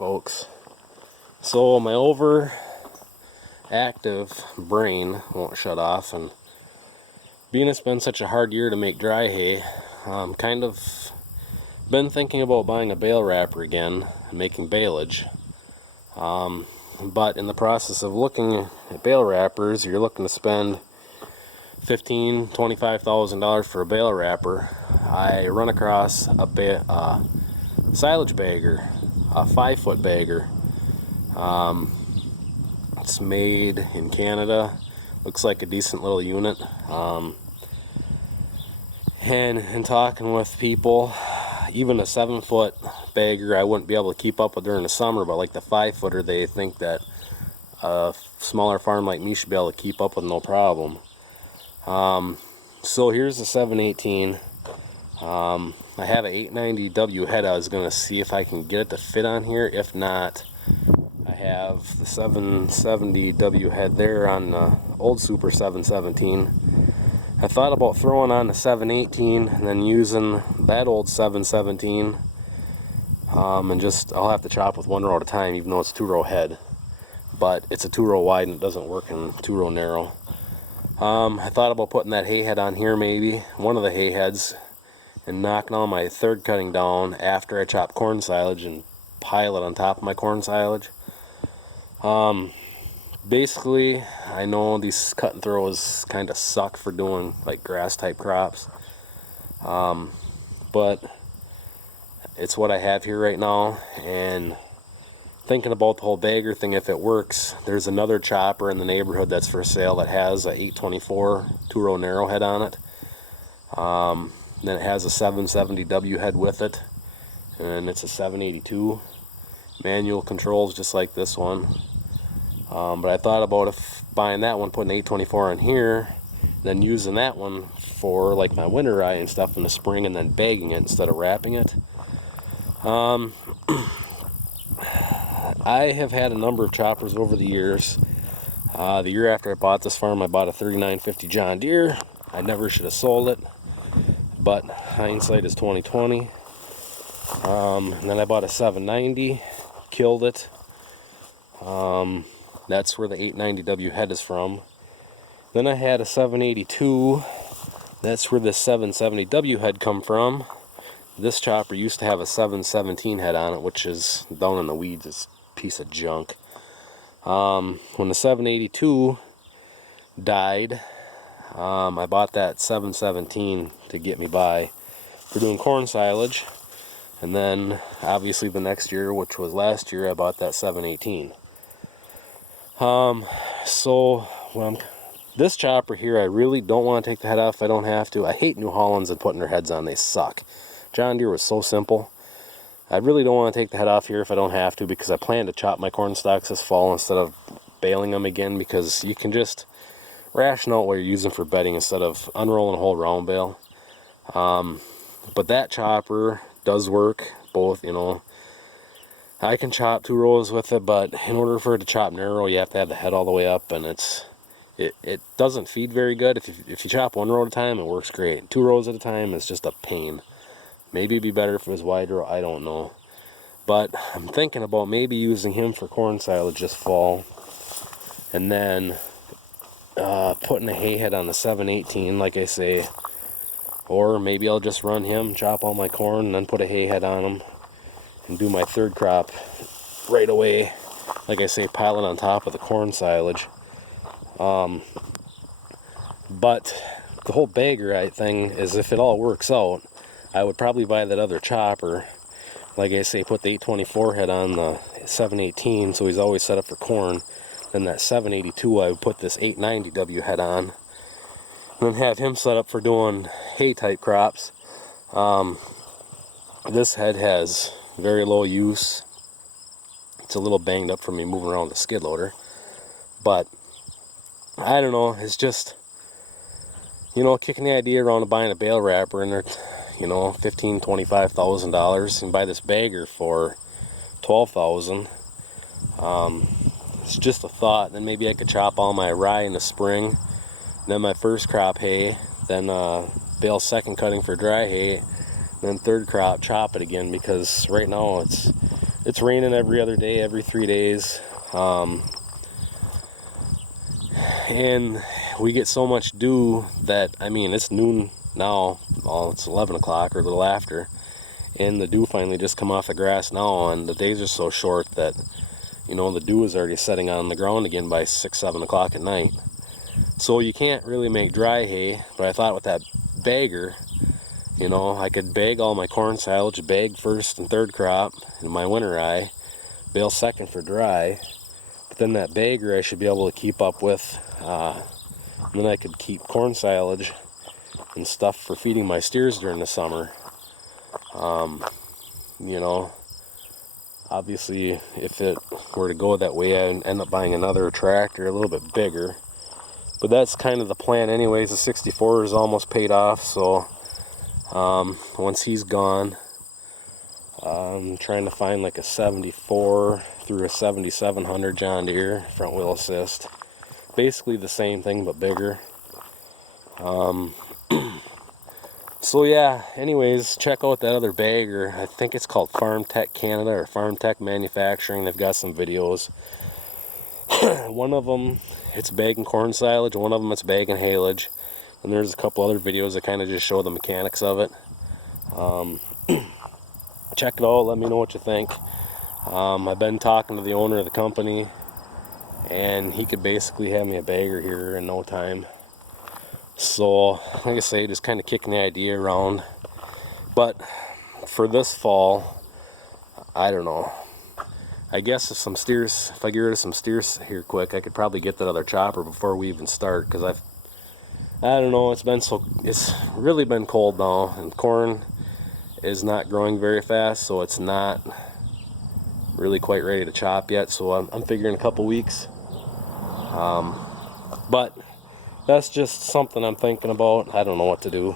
folks. So my overactive brain won't shut off, and being it's been such a hard year to make dry hay, kind of been thinking about buying a bale wrapper again and making baleage. But in the process of looking at bale wrappers, you're looking to spend $25,000 for a bale wrapper. I run across a silage bagger, a 5-foot bagger. It's made in Canada. Looks like a decent little unit. And in talking with people, even a 7-foot bagger I wouldn't be able to keep up with during the summer, but like the 5-footer, they think that a smaller farm like me should be able to keep up with no problem. So here's the 718. I have an 890W head. I was going to see if I can get it to fit on here. If not, I have the 770W head there on the old Super 717. I thought about throwing on the 718 and then using that old 717, and just I'll have to chop with 1 row at a time, even though it's a 2-row head, but it's a 2-row wide and it doesn't work in 2-row narrow. I thought about putting that hay head on here, maybe one of the hay heads, and knocking all my third cutting down after I chop corn silage and pile it on top of my corn silage. Basically, I know these cut and throws kind of suck for doing like grass type crops, but it's what I have here right now. And thinking about the whole bagger thing, if it works, there's another chopper in the neighborhood that's for sale that has a 824 2-row narrow head on it. Then it has a 770W head with it, and it's a 782 manual controls just like this one. But I thought about buying that one, putting 824 on here, then using that one for like my winter rye and stuff in the spring, and then bagging it instead of wrapping it. I have had a number of choppers over the years. The year after I bought this farm, I bought a 3950 John Deere. I never should have sold it, but hindsight is 2020. And then I bought a 790, killed it. That's where the 890W head is from. Then I had a 782. That's where the 770W head come from. This chopper used to have a 717 head on it, which is down in the weeds. It's a piece of junk. When the 782 died, I bought that 717 to get me by for doing corn silage. And then obviously the next year, which was last year, I bought that 718. So this chopper here, I really don't want to take the head off if I don't have to. I hate New Hollands and putting their heads on. They suck. John Deere was so simple. I really don't want to take the head off here if I don't have to, because I plan to chop my corn stalks this fall instead of baling them again, because you can just ration out what you're using for bedding instead of unrolling a whole round bale. But that chopper does work both, you know. I can chop 2 rows with it, but in order for it to chop narrow, you have to have the head all the way up, and it doesn't feed very good. If you chop 1 row at a time, it works great. 2 rows at a time is just a pain. Maybe it'd be better if it was wider, I don't know. But I'm thinking about maybe using him for corn silage this fall, and then putting a hay head on the 718, like I say, or maybe I'll just run him, chop all my corn, and then put a hay head on him, and do my third crop right away. Like I say, pile it on top of the corn silage. But the whole bagger thing is, if it all works out, I would probably buy that other chopper. Like I say, put the 824 head on the 718, so he's always set up for corn. Then that 782, I would put this 890W head on, and then have him set up for doing hay type crops. This head has very low use. It's a little banged up from me moving around the skid loader, but I don't know, it's just, you know, kicking the idea around of buying a bale wrapper, and they're, you know, $15,000, $25,000, and buy this bagger for $12,000. It's just a thought. Then maybe I could chop all my rye in the spring, then my first crop hay, then bale second cutting for dry hay, then third crop chop it again, because right now it's It's raining every other day, every 3 days. And we get so much dew that, I mean, it's noon now, well, it's 11 o'clock or a little after, and the dew finally just come off the grass now, and the days are so short that, you know, the dew is already setting on the ground again by 6, 7 o'clock at night. So you can't really make dry hay, but I thought with that bagger, you know, I could bag all my corn silage, bag first and third crop in my winter rye, bale second for dry, but then that bagger I should be able to keep up with, and then I could keep corn silage and stuff for feeding my steers during the summer. You know, obviously if it were to go that way, I'd end up buying another tractor a little bit bigger, but that's kind of the plan anyways. The 64 is almost paid off, so once he's gone, I'm trying to find like a 74 through a 7700 John Deere front wheel assist, basically the same thing but bigger. So yeah, anyways, check out that other bagger. I think it's called Farm Tech Canada or Farm Tech Manufacturing. They've got some videos. One of them, it's bagging corn silage. One of them, it's bagging haylage. And there's a couple other videos that kind of just show the mechanics of it. Check it out. Let me know what you think. I've been talking to the owner of the company, and he could basically have me a bagger here in no time. So, like I say, just kind of kicking the idea around. But for this fall, I don't know. I guess if I get rid of some steers here quick, I could probably get that other chopper before we even start. Because I don't know, it's really been cold now, and corn is not growing very fast, so it's not really quite ready to chop yet. So I'm figuring a couple weeks. But that's just something I'm thinking about. I don't know what to do.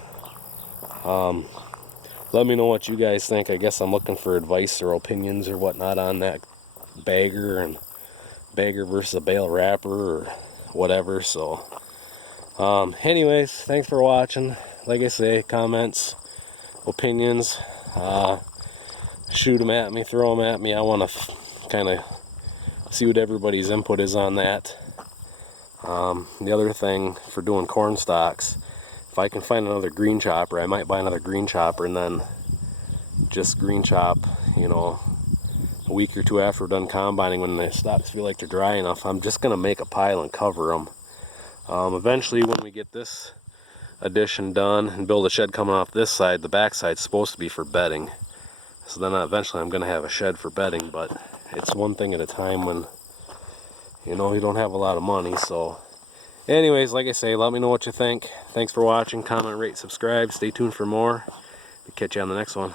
Let me know what you guys think. I guess I'm looking for advice or opinions or whatnot on that bagger and bagger versus a bale wrapper or whatever. So anyways, thanks for watching. Like I say, comments, opinions, shoot them at me, throw them at me. I want to kind of see what everybody's input is on that. The other thing for doing corn stalks, if I can find another green chopper, I might buy another green chopper and then just green chop, you know, a week or two after we're done combining when the stalks feel like they're dry enough. I'm just going to make a pile and cover them. Eventually, when we get this addition done and build a shed coming off this side, the back side's supposed to be for bedding. So then eventually I'm going to have a shed for bedding, but it's one thing at a time when, you know, you don't have a lot of money. So anyways, like I say, let me know what you think. Thanks for watching. Comment, rate, subscribe. Stay tuned for more. Catch you on the next one.